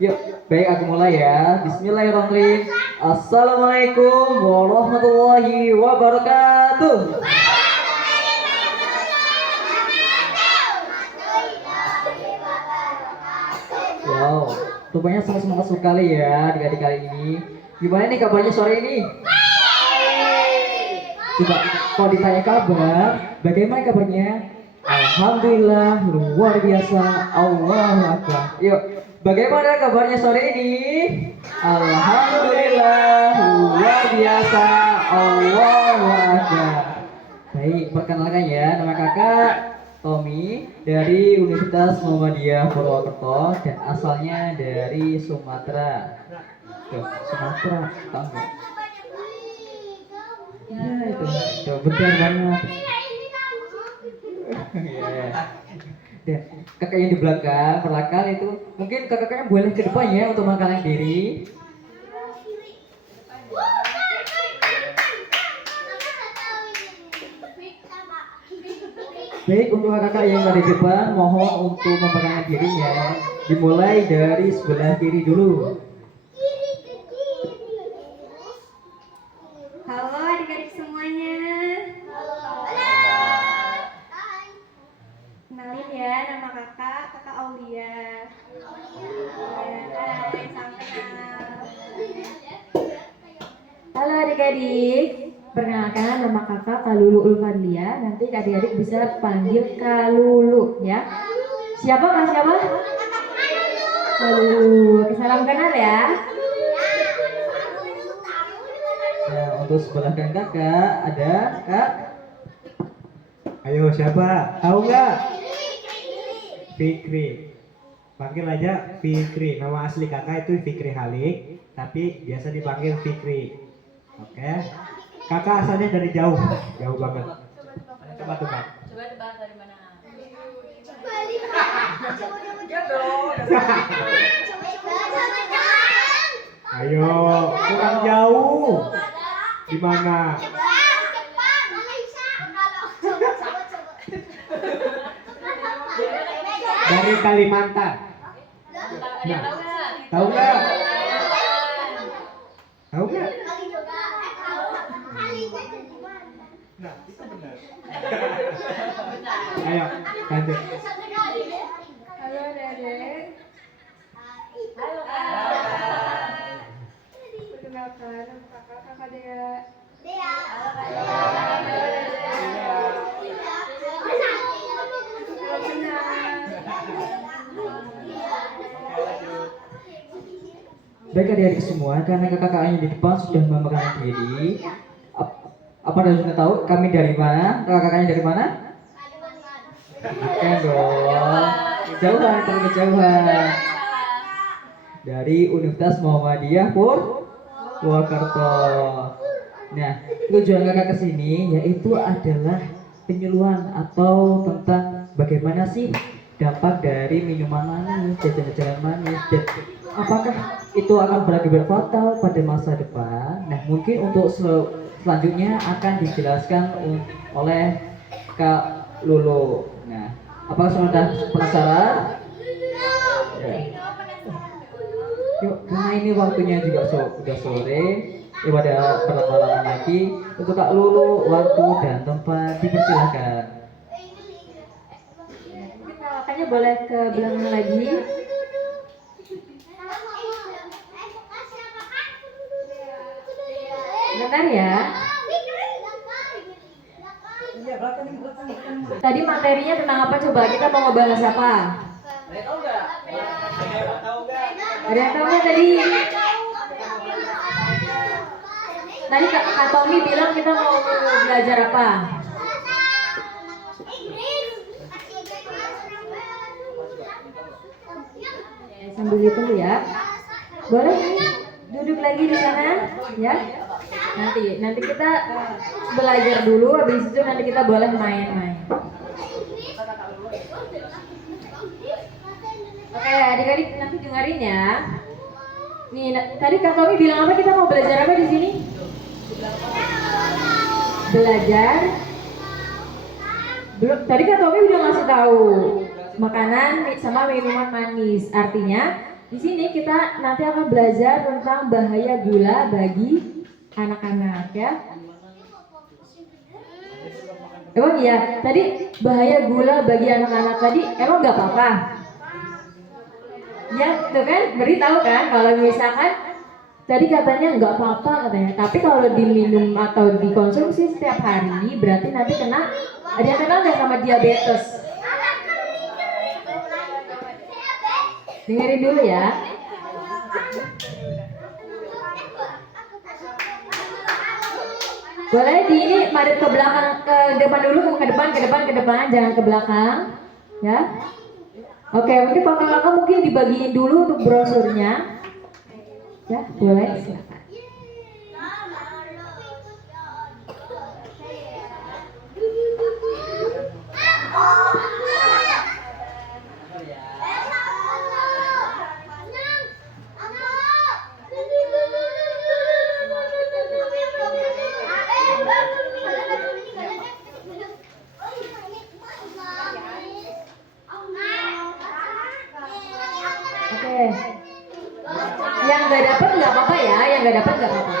Yuk, baik aku mulai ya. Bismillahirrahmanirrahim. Assalamualaikum warahmatullahi wabarakatuh. Wow, rupanya sangat semangat sekali ya di kali ini. Gimana nih kabarnya sore ini? Coba kalau ditanya kabar, bagaimana kabarnya? Alhamdulillah, luar biasa. Allahu Akbar. Yuk, bagaimana kabarnya sore ini? Alhamdulillah, luar biasa. Allahu Akbar. Baik, perkenalkan ya, nama kakak Tommy dari Universitas Muhammadiyah Purwokerto dan asalnya dari Sumatera. Tuh, Sumatera, tahu nggak? Ya itu betul banget. Ya. Dan kakak yang di belakang itu mungkin kakaknya boleh ke depan ya untuk mengangkat diri. Baik, untuk kakak yang ada di depan mohon untuk memperkenalkan dirinya. Dimulai dari sebelah kiri dulu. Halo adik-adik semuanya. Kenalin ya, nama kakak Aulia. Hai, salam kenal. Halo adik-adik, perkenalkan nama kakak Kalulu Ulfandia. Nanti adik-adik bisa panggil Kalulu ya. Siapa kak siapa? Kalulu. Salam kenal ya. Nah, untuk sebelah kanan kakak ada kak. Ayo siapa? Tahu nggak? Fikri. Panggil aja Fikri. Nama asli kakak itu Fikri Halik, tapi biasa dipanggil Fikri. Oke. Kakak asalnya dari jauh, jauh banget. Coba tebak. Coba tebak dari mana? Ayo, kurang jauh. Di mana? Dari Kalimantan. Nah, tahu nggak? Tahu nggak? Nah, itu benar. Ayo, lanjut. Halo adik-adik. Halo kak. Perkenalkan nama kakak Dea. Halo kak Dea. Salam kenal. Baik adik-adik semua, karena kakak-kakaknya di depan sudah memperkenalkan diri. Apa dari sudah tahu kami dari mana? Kakak-kakaknya dari mana? Bukan dong. Kejauhan, terlalu kejauhan. Dari Universitas Muhammadiyah Purwokerto. Nah, tujuan kakak kesini yaitu adalah penyuluhan atau tentang bagaimana sih dampak dari minuman manis, jajan-jajanan manis, dan apakah itu akan berakibat fatal pada masa depan. Nah, mungkin untuk selanjutnya akan dijelaskan oleh Kak Lulu. Nah, apakah sudah penasaran? Ya. Yuk, karena ini waktunya juga sudah sore, pada berlama-lama lagi untuk Kak Lulu waktu dan tempat dipersilakan. Mungkin kakaknya boleh ke belakang lagi. Bentar ya. Tadi materinya tentang apa coba? Kita mau ngebahas apa? Ada yang tahu nggak tadi? Tadi Kak Tommy bilang kita mau belajar apa? Sambil ditunggu ya. Boleh duduk lagi di sana ya. Nanti kita belajar dulu, habis itu nanti kita boleh main-main. Oke, adik-adik nanti dengerin ya. Nih, tadi Kak Tommy bilang apa? Kita mau belajar apa di sini? Belajar. Belum. Tadi Kak Tommy udah ngasih tahu makanan sama minuman manis. Artinya Di sini kita nanti akan belajar tentang bahaya gula bagi anak-anak ya. Emang iya, tadi bahaya gula bagi anak-anak tadi emang nggak apa-apa? Ya, tuh kan, beritahu kan kalau misalkan tadi katanya nggak apa-apa katanya, tapi kalau diminum atau dikonsumsi setiap hari berarti nanti kena, ada yang kenal nggak sama diabetes? Dengerin dulu ya. Boleh di ini madep ke belakang, ke depan dulu, ke depan, jangan ke belakang, ya. Oke, mungkin kakak-kakak mungkin dibagiin dulu untuk brosurnya, ya, boleh. Silakan. Oke. Yang nggak dapat nggak apa-apa ya, yang nggak dapat nggak apa-apa.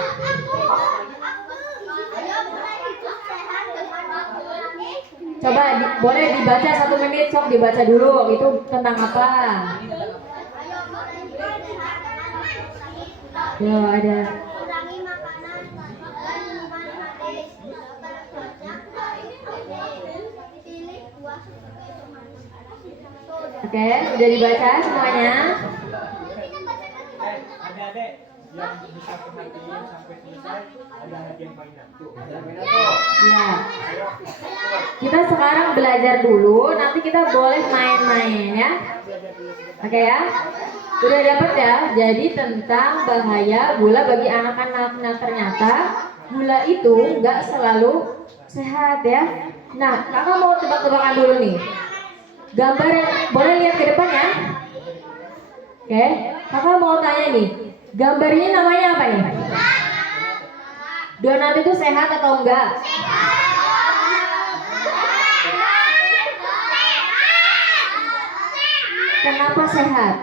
Coba boleh dibaca 1 menit, sok dibaca dulu. Itu tentang apa? Ya ada. Oke, udah dibaca semuanya? Adik-adik yang bisa perhatiin sampai selesai ada hadiah mainan. Tuh, ada mainan tuh. Ya. Kita sekarang belajar dulu, nanti kita boleh main-main ya. Oke ya. Udah dapat ya? Jadi tentang bahaya gula bagi anak-anak. Nah, ternyata gula itu nggak selalu sehat ya. Nah, kakak mau tebak-tebakan dulu nih. Gambar yang boleh lihat ke depan ya. Oke, kakak mau tanya nih. Gambar ini namanya apa nih? Donat itu sehat atau enggak? Kenapa sehat?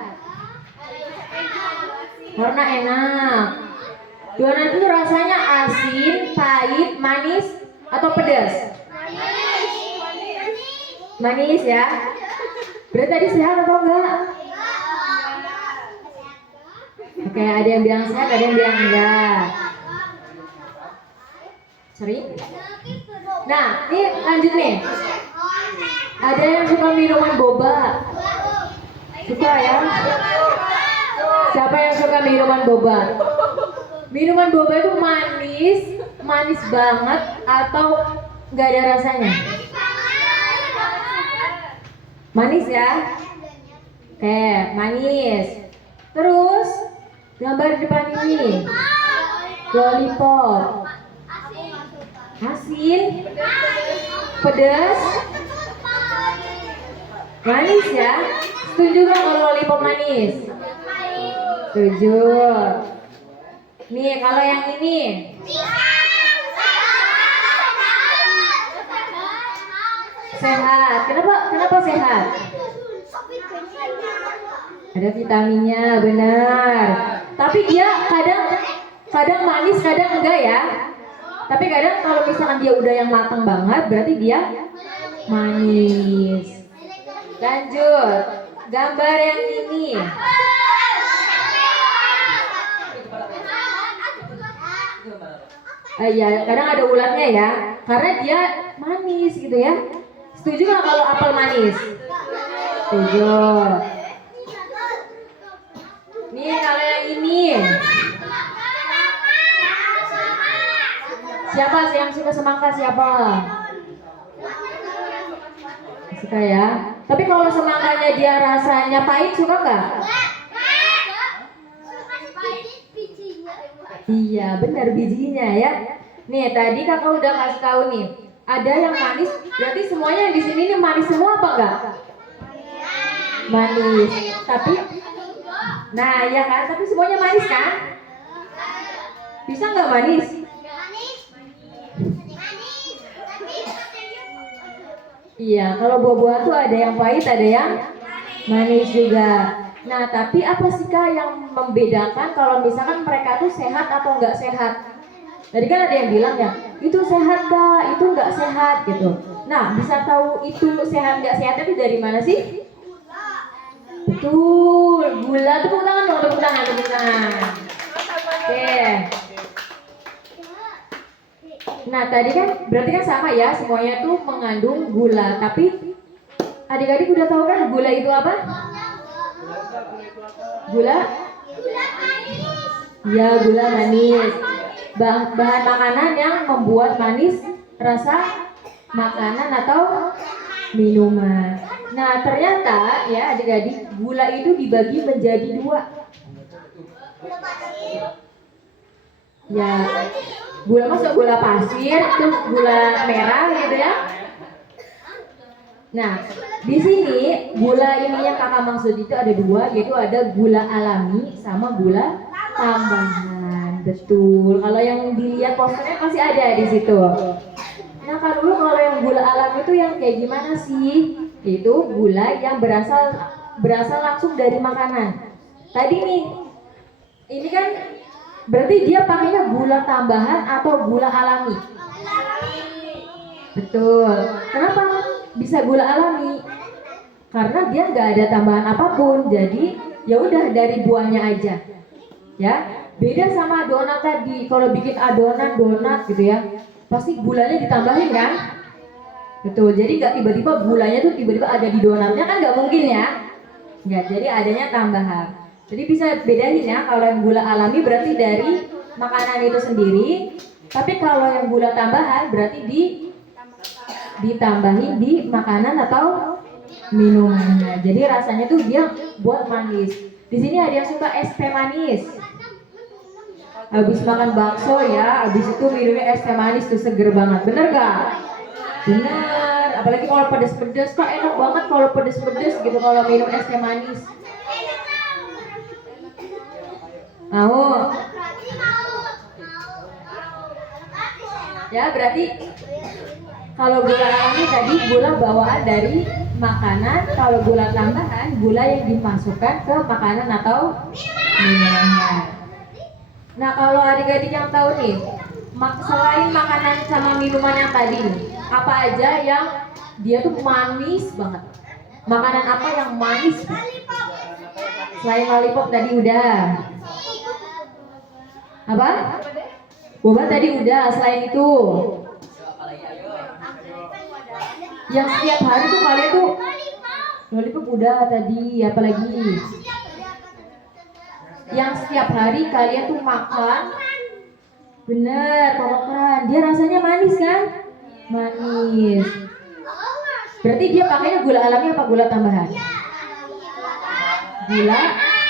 Karena enak. Donat itu rasanya asin, pahit, manis, atau pedas? Manis ya. Berarti tadi sehat atau enggak? Oke, ada yang bilang sehat, ada yang bilang enggak. Sering? Nah, ini lanjut nih. Ada yang suka minuman boba? Suka ya? Siapa yang suka minuman boba? Minuman boba itu manis, manis banget atau nggak ada rasanya? Manis ya? Oke, manis. Terus gambar depan ini lollipop. Asin, pedas, manis ya? Setuju nggak kalau lollipop manis? Setuju. Nih kalau yang ini sehat. Kenapa sehat? Ada vitaminnya, benar. Tapi dia kadang manis, kadang enggak ya. Tapi kadang kalau misalkan dia udah yang matang banget, berarti dia manis. Lanjut, gambar yang ini. Iya, kadang ada ulatnya ya, karena dia manis gitu ya. Setuju nggak kalau apel manis? Setuju. Nih kalau yang ini, siapa sih yang suka semangka? Siapa? Suka ya. Tapi kalau semangkanya dia rasanya pahit, suka nggak? Iya benar, bijinya ya. Nih tadi kakak udah kasih tahu nih, ada yang manis. Berarti semuanya yang di sini nih manis semua apa enggak? Manis. Tapi, nah ya kan, tapi semuanya manis kan? Bisa nggak manis? Iya, kalau buah-buahan tuh ada yang pahit, ada yang manis juga. Nah, tapi apa sih Kak yang membedakan kalau misalkan mereka tuh sehat atau nggak sehat? Tadi kan ada yang bilang ya, itu sehat Kak, itu nggak sehat gitu. Nah, bisa tahu itu sehat nggak sehatnya itu dari mana sih? Betul, gula. Tepuk tangan dong, tepuk tangan, tepuk tangan. Oke. Nah, tadi kan berarti kan sama ya, semuanya tuh mengandung gula. Tapi adik-adik udah tahu kan gula itu apa? Gula? Ya, gula manis. Bahan makanan yang membuat manis rasa makanan atau minuman. Nah, ternyata ya adik-adik, gula itu dibagi menjadi dua. Ya, gula masuk gula pasir, terus gula merah gitu ya. Nah, di sini gula ini yang kakak maksud itu ada dua, yaitu ada gula alami sama gula tambahan. Betul. Kalau yang dilihat posternya masih ada di situ. Nah, kalau yang gula alami itu yang kayak gimana sih? Itu gula yang berasal langsung dari makanan. Tadi nih, ini kan berarti dia pakainya gula tambahan atau gula alami? Betul. Kenapa bisa gula alami? Karena dia nggak ada tambahan apapun, jadi ya udah dari buahnya aja. Ya, beda sama donat tadi. Kalau bikin adonan donat gitu ya, pasti gulanya ditambahin kan? Betul. Jadi nggak tiba-tiba gulanya tuh tiba-tiba ada di donatnya kan nggak mungkin ya? Nggak. Jadi adanya tambahan. Jadi bisa bedain ya. Kalau yang gula alami berarti dari makanan itu sendiri. Tapi kalau yang gula tambahan berarti ditambahin di makanan atau minumannya. Jadi rasanya tuh dia buat manis. Di sini ada yang suka es teh manis. Habis makan bakso ya, habis itu minumnya es teh manis tuh seger banget. Bener gak? Bener. Apalagi kalau pedes-pedes, kok enak banget kalau pedes-pedes gitu kalau minum es teh manis. Mau? Ya berarti kalau gula alami tadi gula bawaan dari makanan, kalau gula tambahan gula yang dimasukkan ke makanan atau minuman. Nah, kalau adik-adik yang tahu nih, selain makanan sama minuman yang tadi nih, apa aja yang dia tuh manis banget? Makanan apa yang manis? Selain lollipop tadi udah. Apa? Boba tadi udah, selain itu. Yang setiap hari tuh kalian tuh lollipop udah tadi, apalagi? Yang setiap hari kalian tuh makan. Bener, kokokran. Dia rasanya manis kan? Manis. Berarti dia pakainya gula alami apa gula tambahan? Gula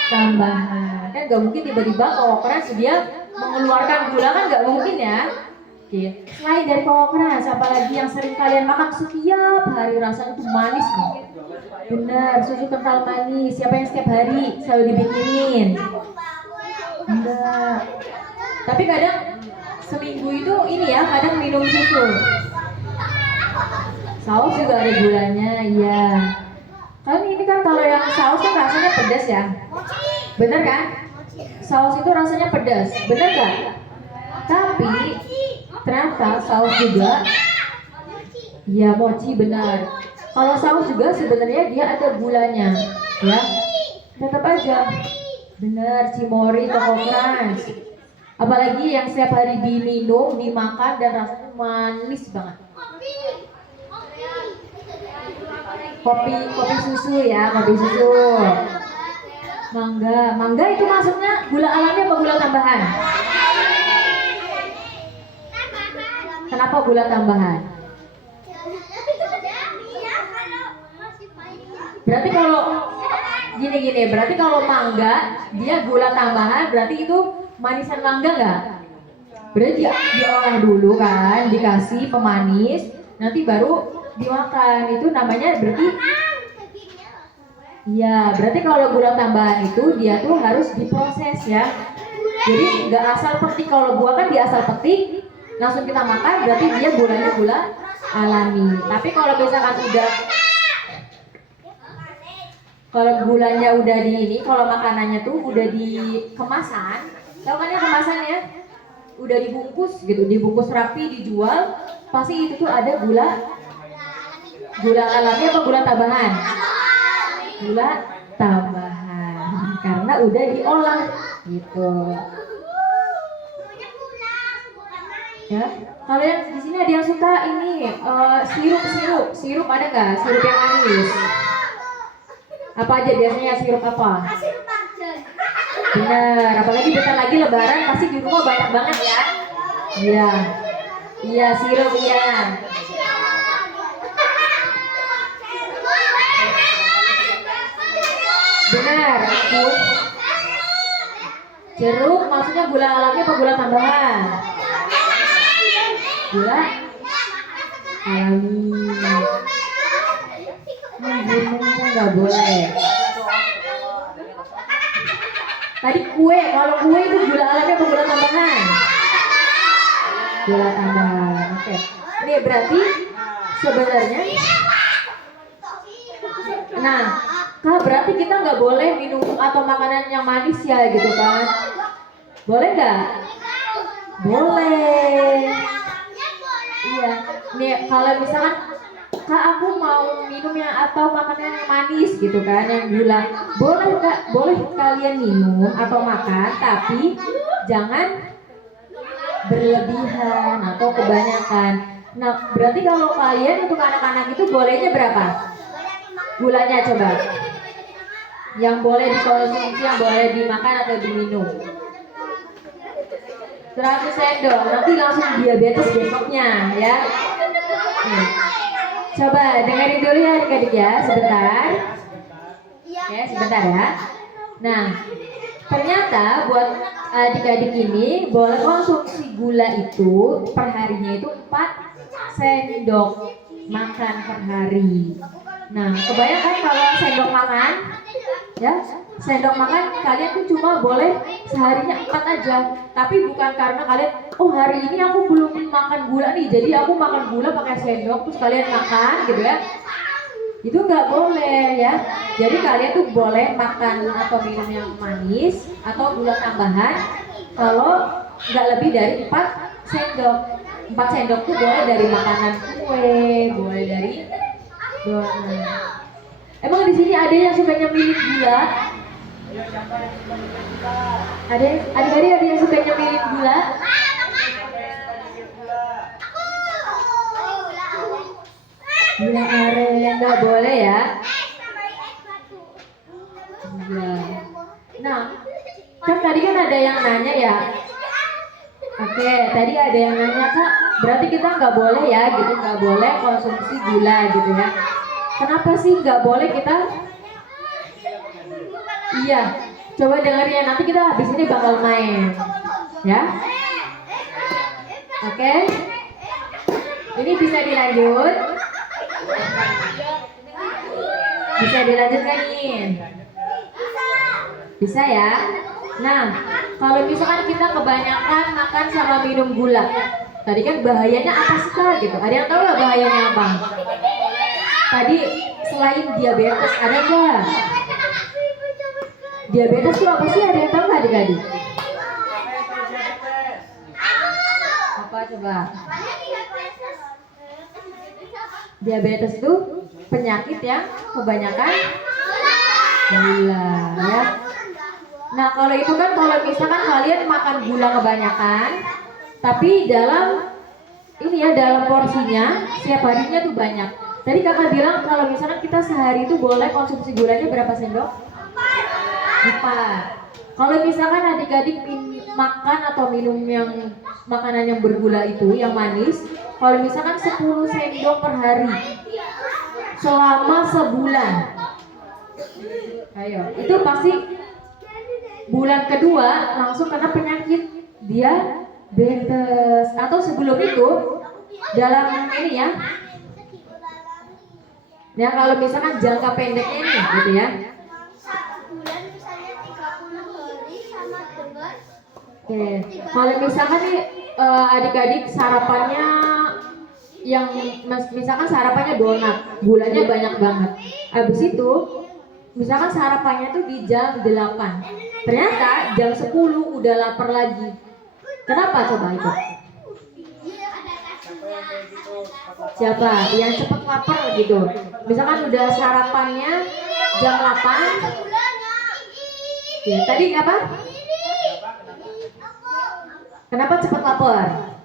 tambahan. Kan gak mungkin tiba-tiba kokokran dia mengeluarkan gula, kan gak mungkin ya. Oke. Selain dari kokokran, siapa lagi yang sering kalian makan setiap hari rasanya tuh manis nih? Bener, susu kental manis. Siapa yang setiap hari selalu dibikinin? Enggak. Tapi kadang seminggu itu ini ya, kadang minum susu. Saus juga ada gulanya, iya. Kan ini kan kalau yang saus kan rasanya pedas ya. Bener kan? Saus itu rasanya pedas, bener gak? Tapi ternyata saus juga, ya mochi benar. Kalau saus juga sebenarnya dia ada gulanya, ya. Tetap aja. Bener, cimori, Coco Crunch. Apalagi yang setiap hari diminum, dimakan dan rasanya manis banget. Kopi susu ya, kopi susu. Mangga itu maksudnya gula alami apa gula tambahan? Kenapa gula tambahan? Berarti kalau gini, berarti kalau mangga dia gula tambahan, berarti itu manisan mangga nggak? Berarti dia diolah dulu kan, dikasih pemanis, nanti baru dimakan. Itu namanya berarti, ya berarti kalau gula tambahan itu dia tuh harus diproses ya. Jadi nggak asal petik. Kalau buah kan dia asal petik langsung kita makan, berarti dia gulanya gula alami. Tapi kalau misalkan Kalau gulanya udah di ini, kalau makanannya tuh udah di kemasan, tahu kan ya kemasannya? Udah dibungkus gitu, dibungkus rapi dijual, pasti itu tuh ada gula alami apa gula tambahan? Gula tambahan, karena udah diolah gitu. Ya, kalau yang di sini ada yang suka ini sirup ada nggak? Sirup yang manis? Apa aja biasanya sirup apa? Benar, apalagi bentar lagi lebaran pasti di rumah banyak banget ya. Iya, iya sirup iya. Benar, jeruk maksudnya gula alami apa gula tambahan? Gula alami. Minumnya nggak boleh. Tadi kue, kalau kue itu gula alami apa gula tambahan? Gula tambahan. Oke. Ini berarti sebenarnya. Nah, kalau berarti kita nggak boleh minum atau makanan yang manis ya gitu kan? Boleh nggak? Boleh. Iya. Nih kalau misalkan Kak aku mau minum yang atau makanan yang manis gitu kan, yang gula. Boleh nggak? Boleh kalian minum atau makan, tapi jangan berlebihan atau kebanyakan. Nah, berarti kalau kalian untuk anak-anak itu bolehnya berapa? Gulanya coba. Yang boleh dikonsumsi, yang boleh dimakan atau diminum. 100 sendok, nanti langsung diabetes besoknya ya. Nih. Coba dengerin dulu ya adik-adik ya, sebentar. Ya, sebentar ya. Nah, ternyata buat adik-adik ini boleh konsumsi gula itu perharinya itu 4 sendok makan per hari. Nah, kebayang kan kalau sendok makan, ya, sendok makan kalian tuh cuma boleh seharinya 4 aja. Tapi bukan karena kalian, oh hari ini aku belum makan gula nih, jadi aku makan gula pakai sendok terus kalian makan gitu ya. Itu nggak boleh ya. Jadi kalian tuh boleh makan atau minum yang manis atau gula tambahan kalau nggak lebih dari 4 sendok. 4 sendok tuh boleh dari makanan kue, boleh dari donat. Emang di sini ada yang suka nyemilin gula? Ada yang suka nyemilin gula? Gula aren nggak boleh ya. Iya. Nah, kan tadi kan ada yang nanya ya. Oke, tadi ada yang nanya Kak, berarti kita nggak boleh ya gitu, nggak boleh konsumsi gula gitu ya. Kenapa sih nggak boleh kita? Iya, coba dengerin ya, nanti kita habis ini bakal main, ya. Oke, ini bisa dilanjut. Bisa dilanjutkan nih. Bisa ya. Nah, kalau misalkan kita kebanyakan makan sama minum gula, tadi kan bahayanya apa sih Kak? Gitu. Ada yang tahu nggak bahayanya apa? Tadi selain diabetes ada nggak? Diabetes itu apa sih? Ada yang tahu nggak adik-adik? Apa coba? Diabetes itu penyakit yang kebanyakan gula ya. Nah kalau itu kan kalau misalkan kalian makan gula kebanyakan, tapi dalam ini ya dalam porsinya setiap harinya tuh banyak. Tadi kakak bilang kalau misalkan kita sehari itu boleh konsumsi gulanya berapa sendok? 4. Kalau misalkan adik-adik makan atau minum yang makanan yang bergula itu, yang manis, kalau misalkan 10 sendok per hari selama sebulan, ayo, itu pasti bulan kedua langsung kena penyakit diabetes. Atau sebelum itu dalam ini ya. Ya kalau misalkan jangka pendeknya nih gitu ya. Oke, kalau misalkan nih adik-adik sarapannya yang misalkan sarapannya donat, gulanya banyak banget. Habis itu misalkan sarapannya tuh di jam 8. Ternyata jam 10 udah lapar lagi. Kenapa coba itu? Siapa yang cepet lapar gitu? Misalkan udah sarapannya jam 8. Ya, tadi apa? Kenapa cepet lapar?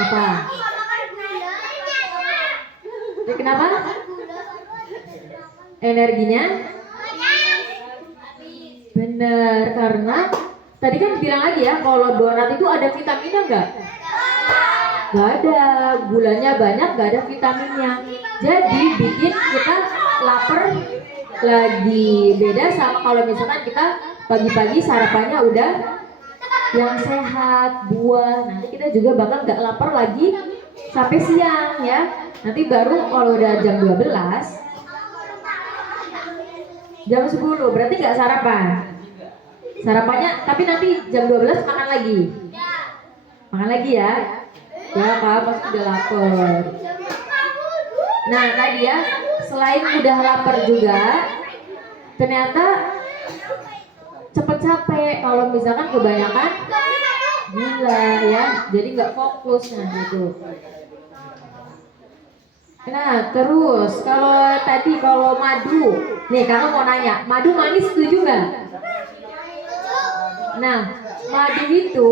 Apa? Ya, kenapa? Energinya? Bener, karena tadi kan bilang lagi ya, kalau donat itu ada vitaminnya nggak? Nggak ada, gulanya banyak, nggak ada vitaminnya. Jadi bikin kita lapar lagi. Beda sama kalau misalkan kita pagi-pagi sarapannya udah yang sehat, buah. Nanti kita juga bakal nggak lapar lagi sampai siang ya. Nanti baru kalau udah jam 12, jam 10 berarti nggak sarapan. Sarapannya tapi nanti jam 12 makan lagi. Makan lagi ya. Ya Kak, pasti udah lapar. Nah tadi ya, selain udah lapar juga, ternyata cepet capek kalau misalkan kebanyakan gula ya, jadi nggak fokus nah gitu. Nah terus kalau madu, nih kakak mau nanya, madu manis setuju nggak? Nah madu itu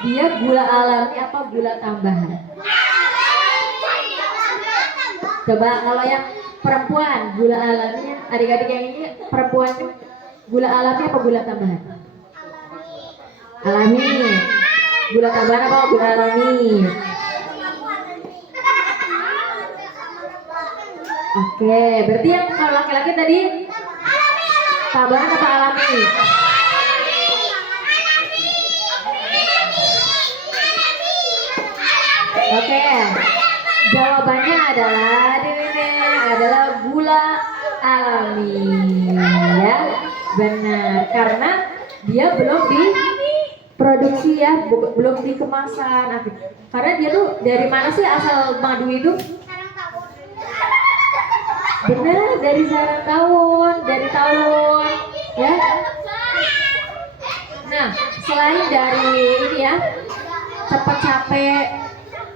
dia gula alami apa gula tambahan? Coba kalau yang perempuan gula alami, adik-adik yang ini perempuan gula alami apa gula tambahan? Alami. Gula tambahan apa gula alami? Oke, berarti yang kalau laki-laki tadi tambahan apa alami? Oke, jawabannya adalah gula alami ya, benar karena dia belum diproduksi ya, belum dikemasan. Karena dia tuh dari mana sih asal madu itu? Benar, dari sarang tawon, dari tawon ya. Nah, selain dari ini ya, cepat capek,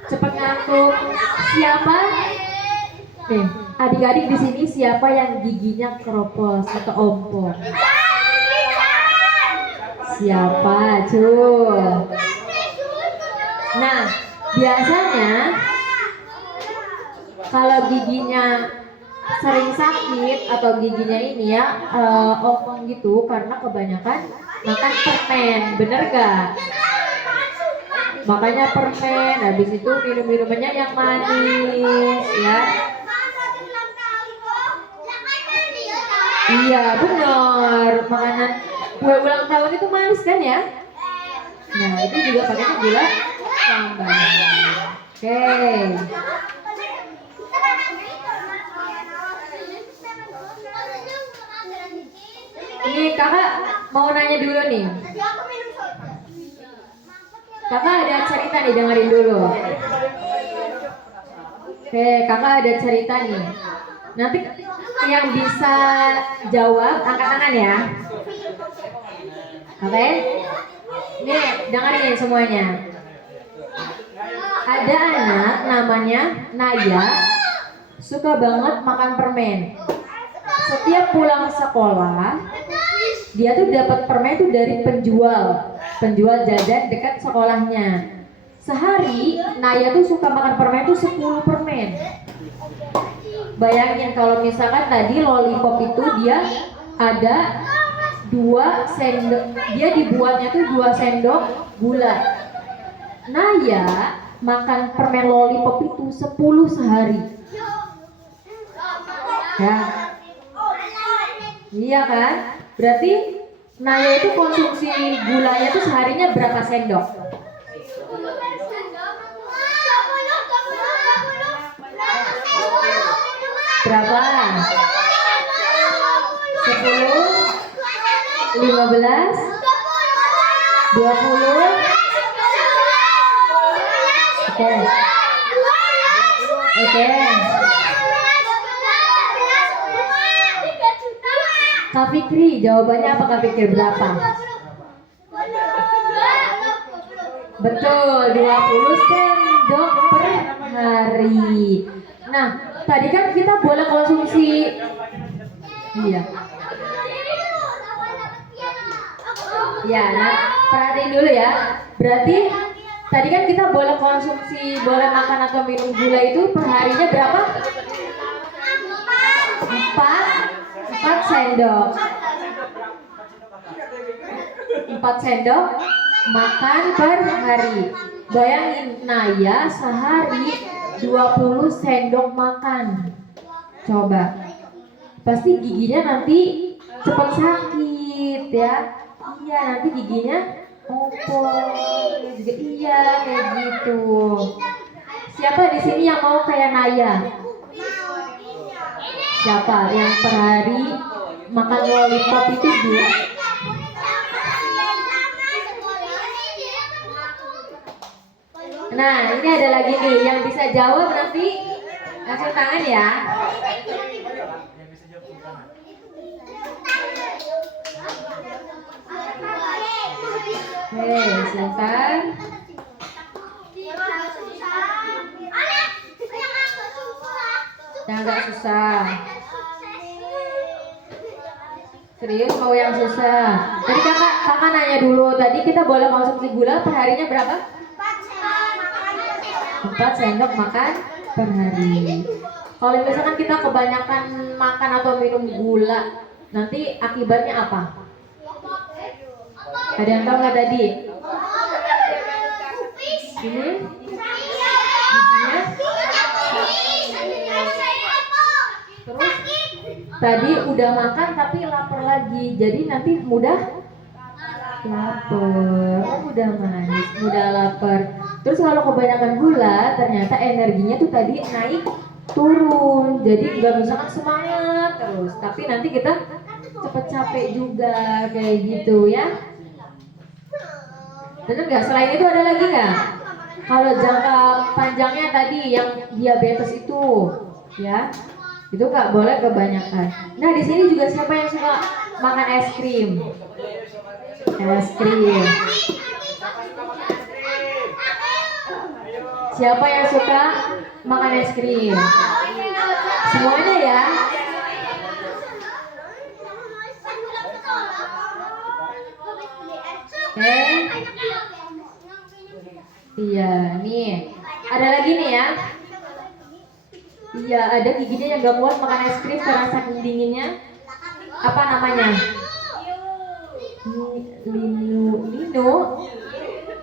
cepat ngantuk, siapa? Nih, adik-adik di sini siapa yang giginya keropos atau ompong? Siapa, cuy? Nah, biasanya kalau giginya sering sakit atau giginya ini ya ompong gitu karena kebanyakan makan permen, bener gak? Makanya permen, habis itu minum-minumannya yang manis ya. Iya bener, makanan kue ulang tahun itu manis kan ya. Nah itu juga pakainya gula tambahan. Oke. Ini kakak mau nanya dulu nih. Kakak ada cerita nih, dengerin dulu. Oke, kakak ada cerita nih. Nanti yang bisa jawab angkat tangan ya. Oke? Nih, dengerin semuanya. Ada anak namanya Naya, suka banget makan permen. Setiap pulang sekolah, dia tuh dapat permen tuh dari penjual jajan dekat sekolahnya. Sehari Naya tuh suka makan permen tuh 10 permen. Bayangin kalau misalkan tadi lollipop itu dia ada 2 sendok, dia dibuatnya tuh 2 sendok gula. Naya makan permen lollipop itu 10 sehari. Ya. Iya kan? Berarti Naya itu konsumsi gulanya tuh seharinya berapa sendok? Berapa? 10, 15, 20. Oke. Oke. Kak Fikri, jawabannya apa Kak Fikri? Berapa? Betul, 20 sendok per hari. Nah, tadi kan kita boleh konsumsi. Iya. Ya, nah perhatiin dulu ya. Berarti tadi kan kita boleh konsumsi, boleh makan atau minum gula itu perharinya berapa? 4 sendok. 4 sendok makan per hari. Bayangin Naya sehari 20 sendok makan. Coba. Pasti giginya nanti cepat sakit ya. Iya, nanti giginya opor juga iya kayak gitu. Siapa di sini yang mau kayak Naya? Siapa yang per hari makan lollipop itu dua? Nah, ini ada lagi nih yang bisa jawab nanti langsung tangan ya. Oke, sebentar. Yang agak susah. Serius mau yang susah? Tadi kakak nanya dulu. Tadi kita boleh konsumsi gula perharinya berapa? 4 sendok makan per hari. Kalau misalkan kita kebanyakan makan atau minum gula, nanti akibatnya apa? Ada yang tahu nggak tadi? Ini? Terus tadi udah makan tapi lapar lagi, jadi nanti mudah lapar. Oh, mudah manis, mudah lapar. Terus kalau kebanyakan gula, ternyata energinya tuh tadi naik turun, jadi nggak misalkan semangat terus, tapi nanti kita cepet capek juga kayak gitu ya. Bener nggak? Selain itu ada lagi nggak? Kalau jangka panjangnya tadi yang diabetes itu, ya, itu nggak boleh kebanyakan. Nah di sini juga siapa yang suka makan es krim? Es krim. Siapa yang suka makan es krim? Semuanya ya. Oke. Iya, nih. Ada lagi nih ya. Iya, ada giginya yang gak kuat makan es krim karena saking dinginnya. Apa namanya?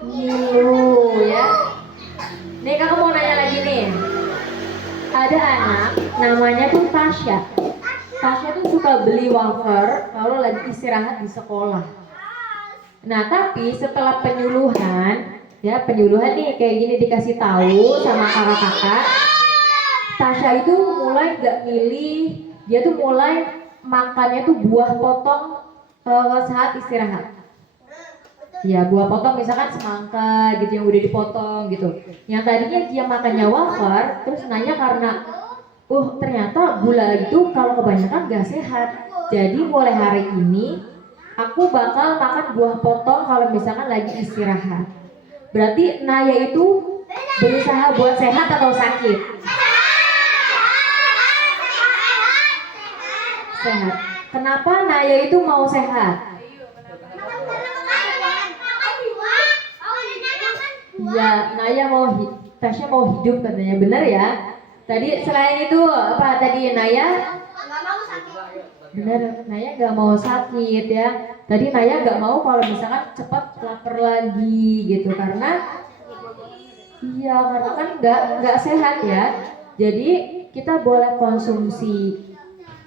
Nilo ya. Nih kakak mau nanya lagi nih. Ada anak namanya tuh Tasya. Tasya tuh suka beli wafer kalau lagi istirahat di sekolah. Nah tapi setelah penyuluhan, ya penyuluhan nih kayak gini dikasih tahu sama kakak-kakak, Tasya itu mulai gak milih, dia tuh mulai makannya tuh buah potong saat istirahat. Ya buah potong misalkan semangka gitu yang udah dipotong gitu. Yang tadinya dia makannya wafer, terus nanya karena ternyata gula itu kalau kebanyakan gak sehat. Jadi mulai hari ini aku bakal makan buah potong kalau misalkan lagi istirahat. Berarti Naya itu berusaha buat sehat atau sakit? Sehat. Kenapa Naya itu mau sehat? Ya, Naya Tasya mau hidup katanya, benar ya? Tadi selain itu apa tadi Naya? Benar, Naya gak mau sakit ya. Tadi Naya gak mau kalau misalkan cepat lapar lagi gitu karena kan nggak sehat ya. Jadi kita boleh konsumsi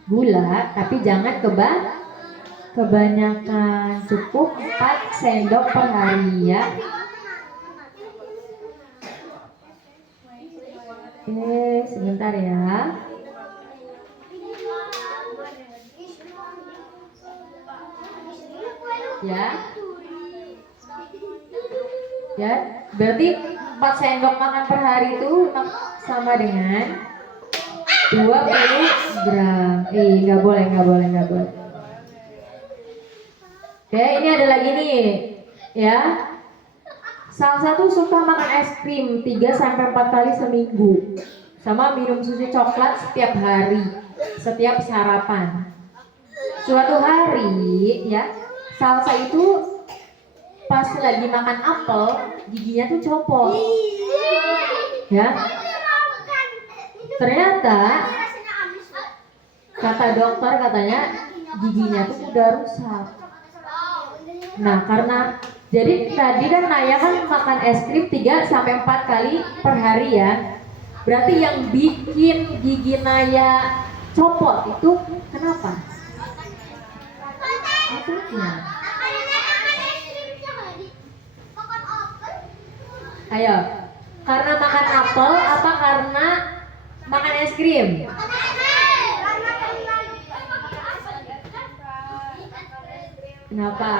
gula tapi jangan kebanyakan, cukup 4 sendok per hari ya. Oke, sebentar ya. Ya, berarti 4 sendok makan per hari itu sama dengan 20 gram. Nggak boleh. Oke, ini ada lagi nih, ya. Salah satu suka makan es krim 3 sampai 4 kali seminggu, sama minum susu coklat setiap hari, setiap sarapan. Suatu hari, ya, Salsa itu pas lagi makan apel, giginya tuh copot, ya. Ternyata kata dokter katanya giginya tuh udah rusak. Nah, karena jadi tadi kan Naya kan makan es krim 3 sampai 4 kali per hari ya. Berarti yang bikin gigi Naya copot itu kenapa? Maksudnya? Ayo, karena makan apel apa karena makan es krim? Kenapa?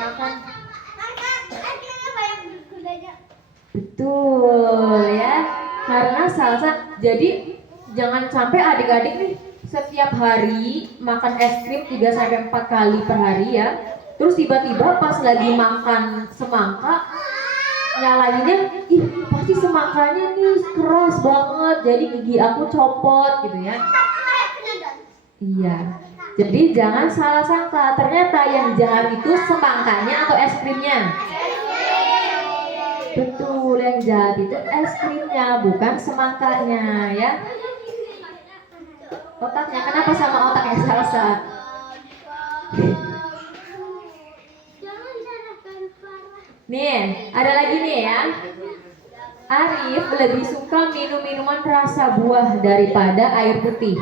Makan. Betul ya, karena salsa. Jadi jangan sampai adik-adik nih setiap hari makan es krim 3 sampai 4 kali per hari ya. Terus tiba-tiba pas lagi makan semangka nyalainnya, ih pasti semangkanya nih keras banget, jadi gigi aku copot gitu ya. Iya. Jadi jangan salah sangka, ternyata yang jahat itu semangkanya atau es krimnya. Betul, yang jahat itu es krimnya, bukan semangkanya ya. Otaknya, kenapa sama otaknya salsa? Nih, ada lagi nih ya. Arif lebih suka minum minuman rasa buah daripada air putih.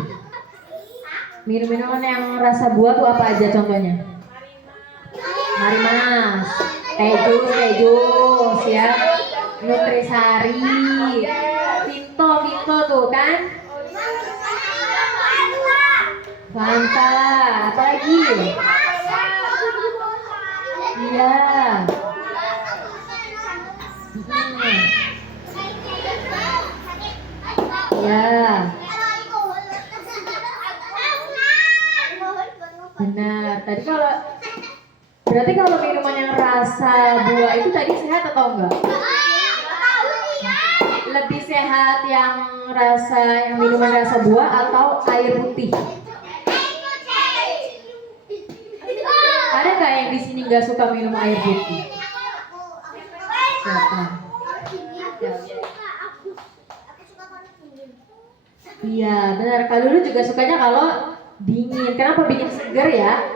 Minum-minuman yang rasa buah tuh apa aja contohnya? Marimas, teh jus ya, Nutrisari, Vinto tuh kan, Fanta, apa lagi? Iya. Ya, benar. Tadi berarti kalau minuman yang rasa buah itu tadi sehat atau enggak? Lebih sehat yang minuman rasa buah atau air putih? Ada nggak yang di sini nggak suka minum air putih? Siapa? Iya benar, kalau dulu juga sukanya kalau dingin. Kenapa bikin seger ya?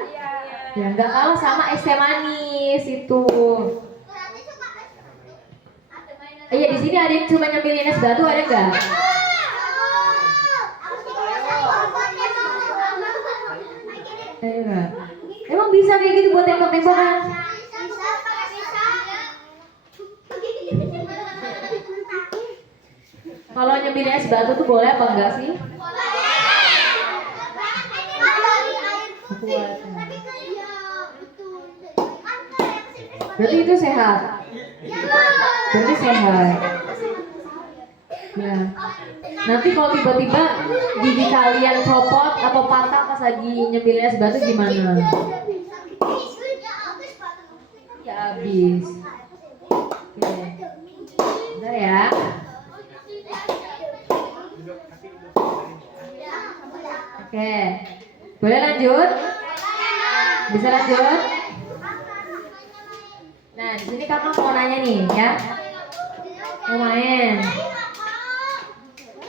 Ya nggak kalah sama es teh manis itu. Iya di sini ada yang cuma nyemilin es batu, ada nggak? Ayo, emang bisa kayak gitu buat tembak-tembakan? Kalau nyemilin es batu tuh boleh apa enggak sih? Berarti itu sehat. Berarti sehat. Ya. Nanti kalau tiba-tiba gigi kalian copot atau patah pas lagi nyemilin es batu gimana? Ya habis. Oke. Bentar ya. Oke, boleh lanjut? Bisa lanjut? Nah, di sini kakak mau nanya nih, ya. Mau main?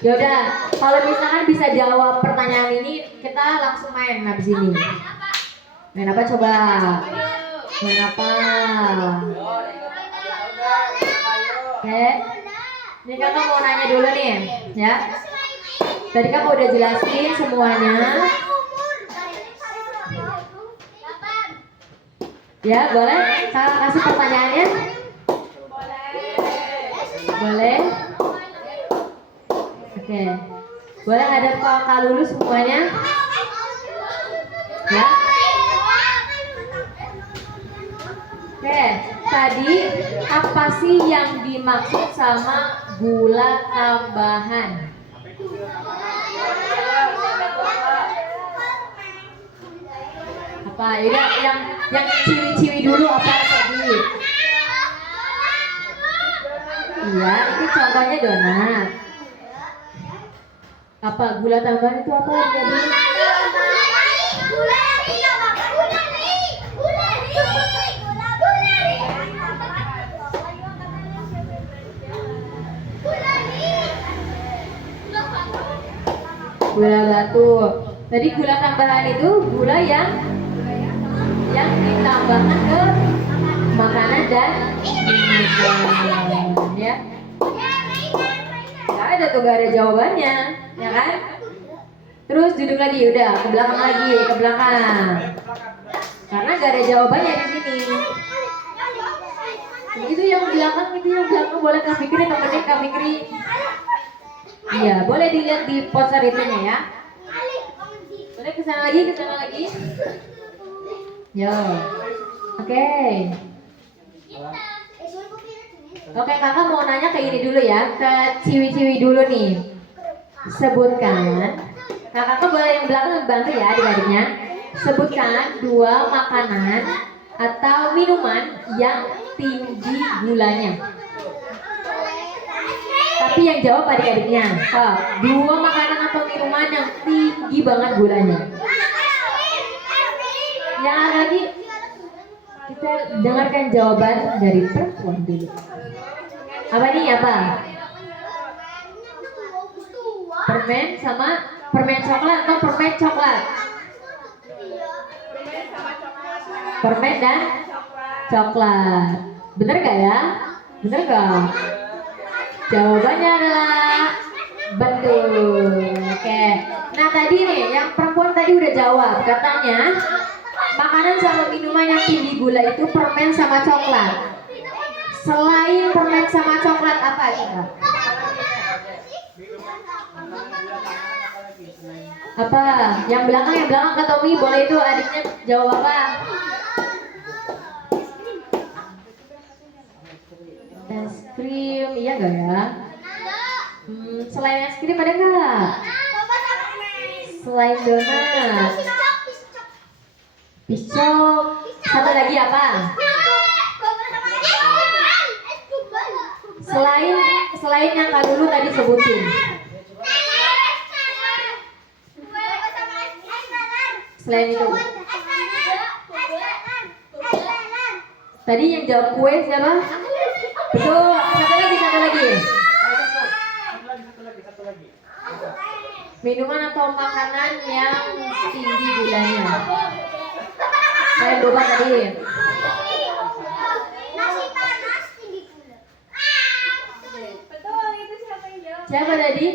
Yaudah, kalau misalkan bisa jawab pertanyaan ini, kita langsung main habis ini. Main apa coba? Main apa? Oke. Ini kakak mau nanya dulu nih, ya. Tadi kakak udah jelasin semuanya. Ya, boleh? Kakak kasih pertanyaannya? Boleh? Oke. Boleh hadap kakak dulu semuanya? Ya. Oke, tadi apa sih yang dimaksud sama gula tambahan? Apa? Apa? Yaudah, yang ciwi-ciwi dulu apa tadi? Iya, itu contohnya donat. Apa gula tambahan itu apa jadi? Gula batu. Tadi gula tambahan itu gula yang ditambahkan ke makanan dan minuman, ya. Gak ada tuh, gak ada jawabannya, ya kan? Terus duduk lagi, udah ke belakang lagi, ke belakang. Karena gak ada jawabannya di sini. Itu yang belakang boleh Kak Fikri temenin Kak Fikri. Iya, boleh dilihat di poster itunya ya. Boleh kesana lagi. Yo, oke. Oke, kakak mau nanya ke ini dulu ya, ke ciwi-ciwi dulu nih. Sebutkan, kakak boleh yang belakang bantu ya adik-adiknya. Sebutkan 2 makanan atau minuman yang tinggi gulanya. Tapi yang jawab adik-adiknya. 2 makanan atau minuman yang tinggi banget gulanya. Yang lagi kita dengarkan jawaban dari perempuan dulu. Apa nih apa? Permen sama permen coklat atau permen coklat? Permen dan coklat. Bener gak ya? Bener gak? Jawabannya adalah betul. Oke. Nah tadi nih yang perempuan tadi udah jawab. Katanya makanan sama minuman yang tinggi gula itu permen sama coklat. Selain permen sama coklat apa coba? Apa? Yang belakang Kak Tommy, boleh itu adiknya jawab apa? Es krim, iya gak ya? Selain es krim ada nggak? Selain donat, pisau, satu lagi apa? Selain yang Kak Lulu tadi sebutin. Selain itu. Tadi yang jawab kue siapa? Betul. Satu lagi. Minuman atau makanan yang tinggi gulanya. Saya lupa tadi. Siapa tadi?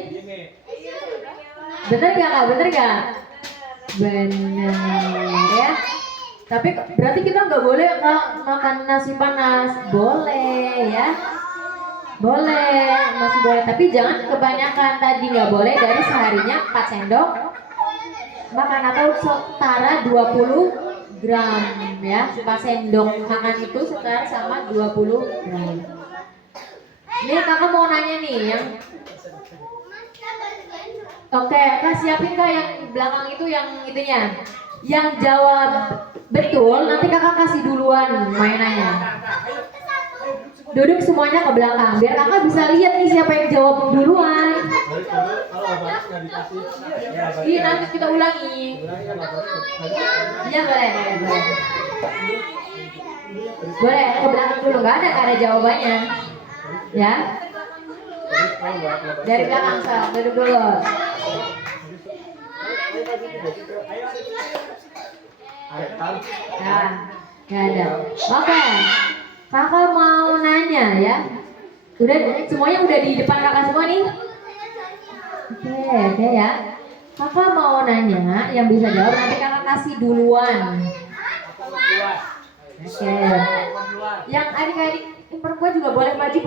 Bener gak Kak? Bener ya. Tapi berarti kita nggak boleh Kak makan nasi panas. Boleh ya. Boleh, masih boleh. Tapi jangan kebanyakan, tadi nggak boleh dari seharinya 4 sendok makan atau setara 20 gram ya. 4 sendok makan itu setara sama 20 gram. Nih kakak mau nanya nih yang oke, Kak siapin Kak yang belakang itu yang itunya. Yang jawab betul nanti kakak kasih duluan mainannya. Duduk semuanya ke belakang biar kakak bisa lihat nih siapa yang jawab duluan. Iya nanti kita ulangi. Iya boleh. Boleh ke belakang dulu, nggak ada jawabannya. Ya. Dari belakang Sal, duduk dulu. Nah, nggak ada. Oke, kakak mau nanya ya. Semuanya udah di depan kakak semua nih. Oke ya. Kakak mau nanya, yang bisa jawab nanti kakak kasih duluan. Oke. Yang adik-adik perempuan juga boleh maju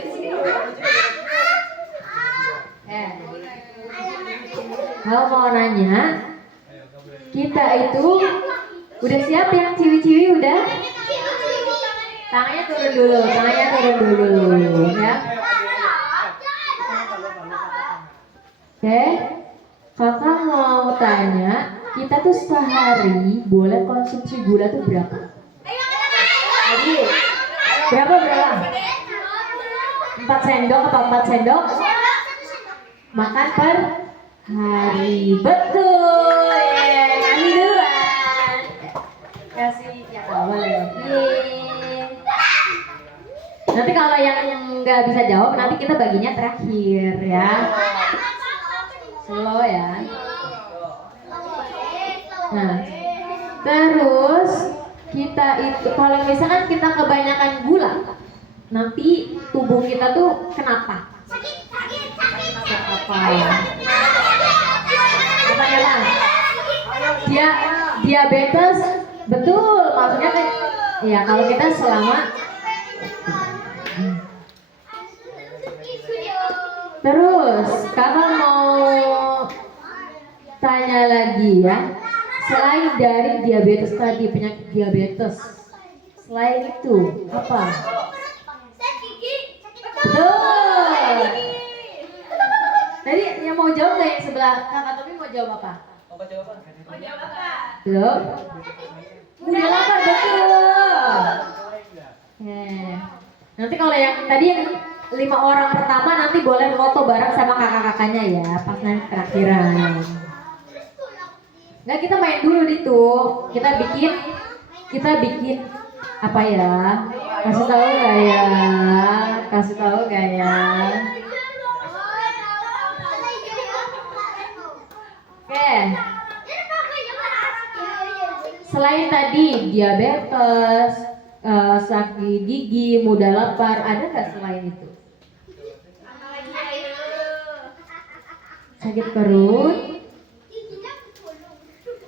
di sini. Kalau mau nanya, kita itu udah siap yang ciwi-ciwi udah? Tangannya turun dulu ya. Oke, kakak mau tanya kita tuh sehari boleh konsumsi gula tuh berapa? Tadi berapa? 4 sendok atau 4 sendok makan per hari. Betul. Kami duluan. Kasih ya boleh. Nanti kalau yang nggak bisa jawab nanti kita baginya terakhir ya. Slow ya. Nah, terus kita itu kalau misalkan kita kebanyakan gula, nanti tubuh kita tuh kenapa? Apa ya? Apa ya Bang? Diabetes, betul. Maksudnya kan, ya kalau kita selama terus kakak mau tanya lagi ya. Selain dari diabetes tadi, penyakit diabetes, selain itu apa? Betul. Tadi yang mau jawab nggak yang sebelah kakak Tommy mau jawab apa? Belum? Udah lapar, betul. Nanti kalau yang tadi yang 5 orang pertama nanti boleh foto bareng sama kakak-kakaknya ya, pas nanti terakhiran. Nggak, kita main dulu itu. Kita bikin apa ya? Kasih tahu nggak ya? Kasih tahu nggak ya? Oke. Selain tadi diabetes, sakit gigi, mudah lapar, ada nggak selain itu? Sakit perut.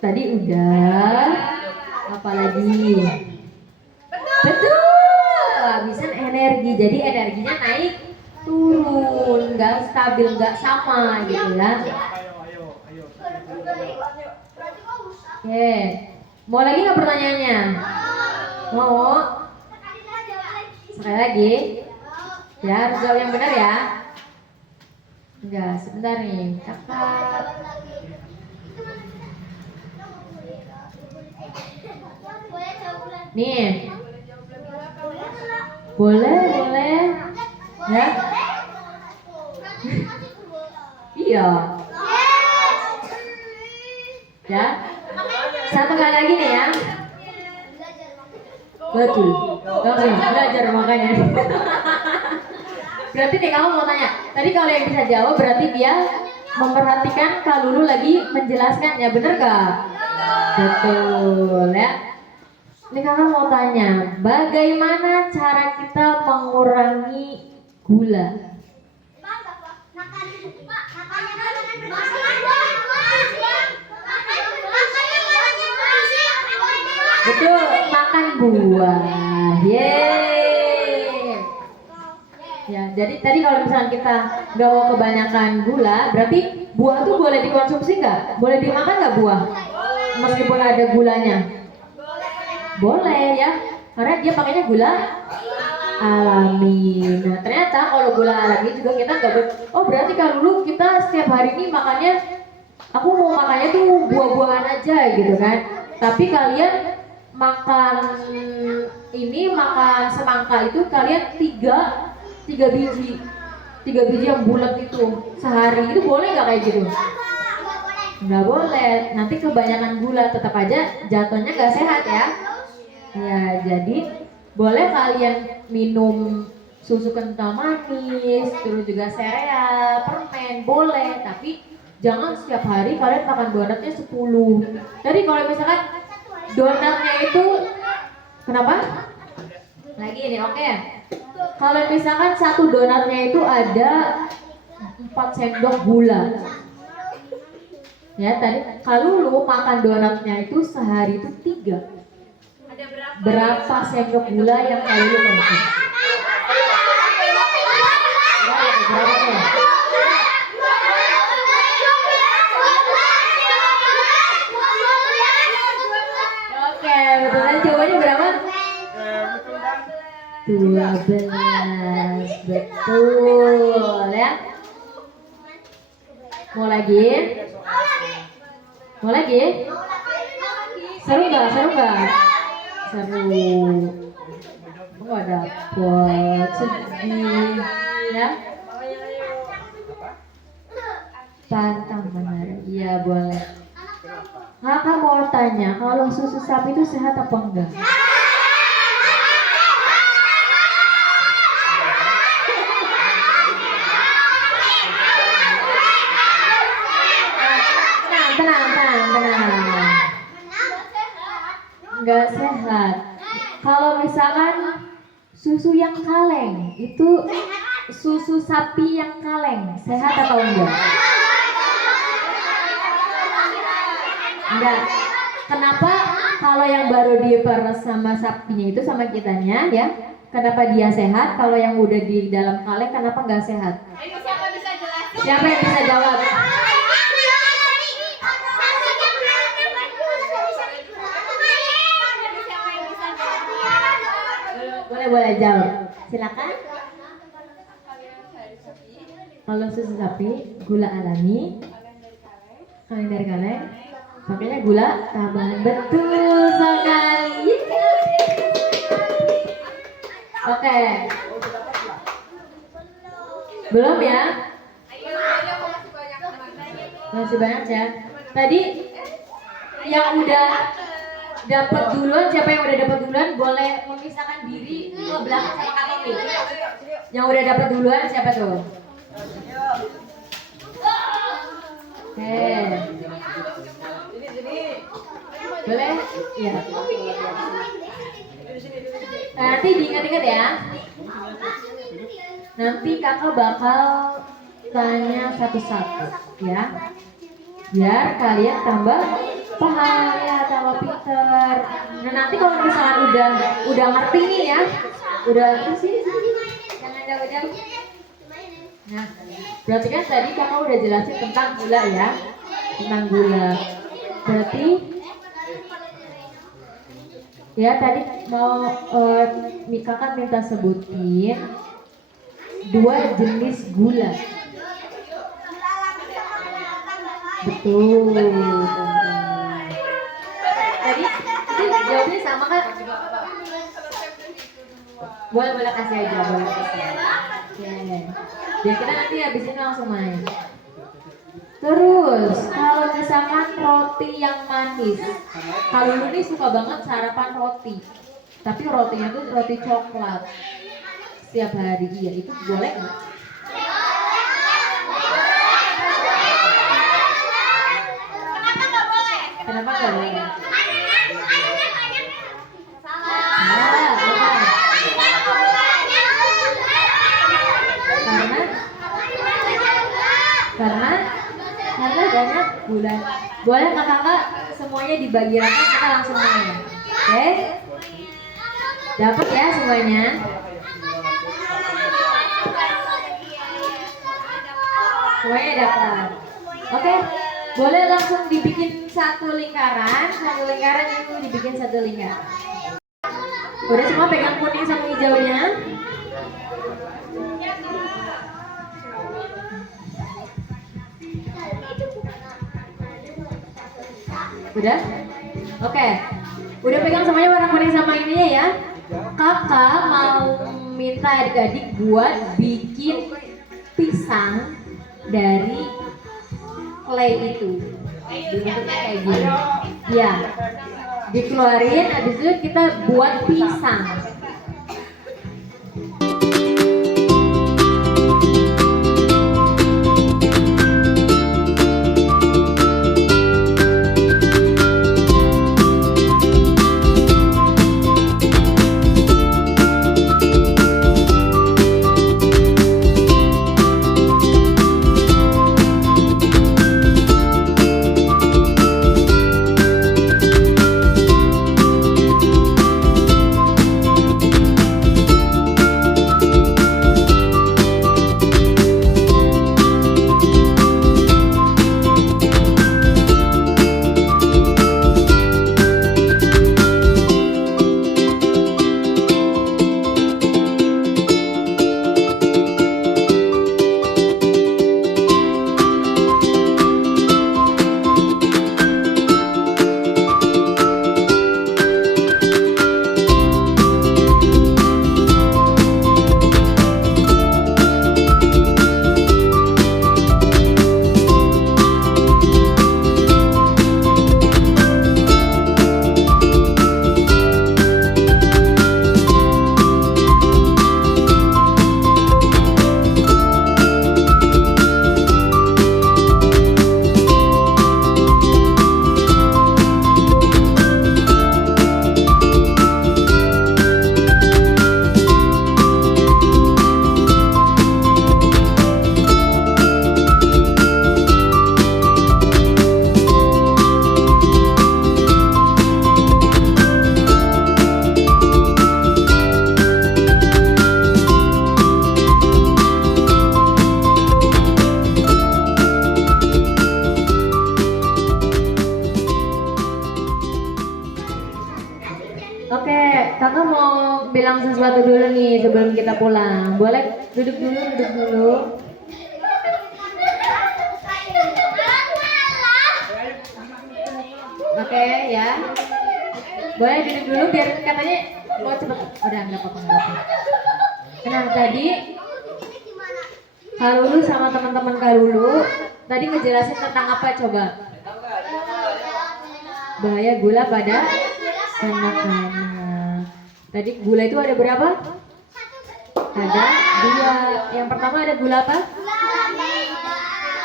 Tadi udah. Apalagi? Betul. Habisan energi. Jadi energinya naik turun, nggak stabil, nggak sama gitu ya. Oke. Mau lagi nggak pertanyaannya? Mau? Sekali lagi. Ya, harus jawab yang benar ya. Enggak, sebentar nih. Kakak. Nih. Boleh. Ya. Iya. Ya. Satu kali lagi nih ya. Betul. Belajar makanya. Berarti nih kamu mau tanya. Tadi kalau yang bisa jawab berarti dia memperhatikan Kak Lulu lagi menjelaskan ya, bener gak? Betul ya. Ini kakak mau tanya, bagaimana cara kita mengurangi gula? Betul, makan buah. Yeay. Ya, jadi tadi kalau misalnya kita nggak mau kebanyakan gula, berarti buah tuh boleh dikonsumsi nggak? Boleh dimakan nggak buah? Meskipun ada gulanya? Boleh ya, karena dia pakainya gula alami. Nah, ternyata kalau gula alami juga kita nggak oh berarti kalau dulu kita setiap hari ini makannya, aku mau makannya tuh buah-buahan aja gitu kan. Tapi kalian makan semangka itu kalian tiga biji yang bulat itu sehari, itu boleh nggak kayak gitu? Nggak boleh, nanti kebanyakan gula tetap aja jatuhnya nggak sehat ya. Ya, jadi boleh kalian minum susu kental manis, terus juga sereal, permen, boleh, tapi jangan setiap hari kalian makan donatnya 10. Jadi kalau misalkan donatnya itu kenapa? Lagi ini, oke. Kalau misalkan satu donatnya itu ada 4 sendok gula. Ya, tadi kalau lu makan donatnya itu sehari itu 3. Berapa sendok gula yang kalian konsumsi? Berapa? Oke, betul. Jawabannya berapa? 12. Betul ya. Mau lagi? Mau lagi? Seru nggak? Seru nggak? Seru. Nggak dapet, sedih, ya? Pantang benar, iya boleh. Kakak mau tanya, kalau susu sapi itu sehat apa enggak? Tenang. Enggak sehat. Kalau misalkan susu yang kaleng, itu susu sapi yang kaleng, sehat atau enggak? Enggak. Kenapa kalau yang baru diperes sama sapinya itu sama kitanya ya? Kenapa dia sehat? Kalau yang udah di dalam kaleng kenapa enggak sehat? Siapa bisa jelasin? Siapa yang bisa jawab? Boleh jawab. Silakan. Kalau susu sapi, gula alami, kaleng dari kaleng, pakainya gula tambahan, betul sekali. Oke. Belum ya? Masih banyak ya. Tadi yang udah dapat duluan, siapa yang udah dapat duluan boleh memisahkan diri ke belakang sama Kak Tommy. Yang udah dapat duluan siapa tuh? Oke. Boleh? Ya. Nah, nanti diingat-ingat ya. Nanti kakak bakal tanya satu-satu ya. Biar kalian tambah paham ya, tambah pinter. Nah nanti kalau misalnya udah ngerti nih ya, udah sini, jangan jauh-jauh. Nah, berarti kan tadi kakak udah jelasin tentang gula ya, tentang gula. Berarti ya tadi mau kakak minta sebutin 2 jenis gula. Betul. Tadi jawabnya sama kan? Boleh kasih aja, boleh kasih. Oke. Biar kita nanti habis ini langsung main. Terus kalau misalkan roti yang manis, kalau Luni suka banget sarapan roti, tapi rotinya tuh roti coklat setiap hari, iya itu boleh nggak? Kenapa nggak boleh? Karena banyak gula. Boleh kakak semuanya dibagi rata, kita langsung main. Oke? Dapat ya semuanya? Semuanya dapat. Oke? Boleh langsung dibikin satu lingkaran itu dibikin satu lingkaran. Udah semua pegang kuning sama hijaunya? Udah? Oke. Udah pegang semuanya warna kuning sama ininya ya. Kakak mau minta adik-adik buat bikin pisang dari clay itu. Bentuknya kayak gini. Ya. Dikeluarin, habis itu kita buat pisang. kakak mau bilang sesuatu dulu nih sebelum kita pulang. Boleh duduk dulu, duduk dulu. Oke ya. Boleh duduk dulu biar katanya mau cepet. Udah nggak apa-apa, nggak apa-apa. Nah tadi Kak Lulu sama teman-teman Kak Lulu tadi ngejelasin tentang apa coba? Bahaya gula pada anak-anak. Tadi gula itu ada berapa? Ada 2. Yang pertama ada gula apa?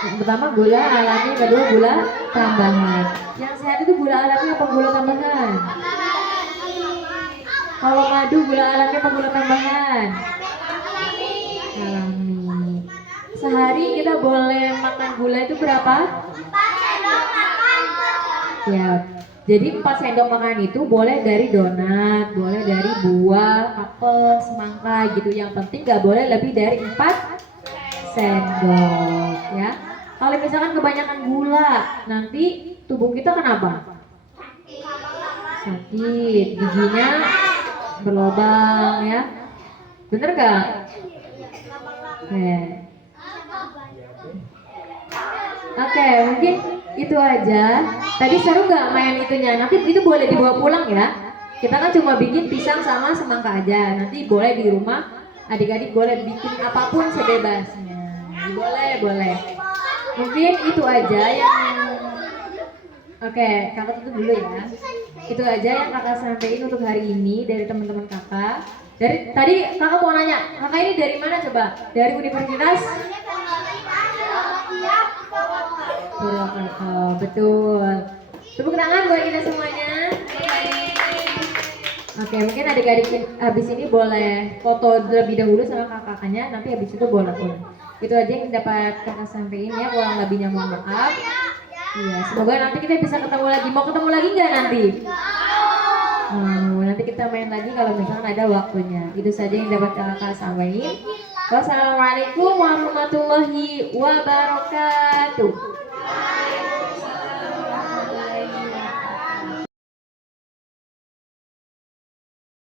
Yang pertama gula alami, yang kedua gula tambahan. Yang sehat itu gula alami apa gula tambahan? Kalau madu gula alami apa gula tambahan? Alami. Sehari kita boleh makan gula itu berapa? Ya, jadi 4 sendok makan itu boleh dari donat, boleh dari buah, apel, semangka gitu. Yang penting gak boleh lebih dari 4 sendok ya. Kalau misalkan kebanyakan gula, nanti tubuh kita kenapa? Sakit, giginya berlubang ya. Bener gak? Oke, mungkin itu aja. Tadi seru nggak main itunya? Nanti itu boleh dibawa pulang ya. Kita kan cuma bikin pisang sama semangka aja. Nanti boleh di rumah, adik-adik boleh bikin apapun sebebasnya. Boleh. Mungkin itu aja yang Oke, kakak tutup dulu ya. Itu aja yang kakak sampaikan untuk hari ini dari teman-teman kakak. Dari tadi kakak mau nanya, kakak ini dari mana coba? Dari Universitas Purwokerto, betul. Tepuk tangan buat kita semuanya. Oke, mungkin adik-adik habis ini boleh foto terlebih dahulu sama kakaknya, nanti habis itu boleh pulang. Itu aja yang dapat kakak sampaikan ya, kurang lebihnya mohon maaf. Iya, semoga nanti kita bisa ketemu lagi. Mau ketemu lagi nggak nanti? Nanti kita main lagi kalau misalkan ada waktunya. Itu saja yang dapat kakak sampaikan. Wassalamualaikum warahmatullahi wabarakatuh.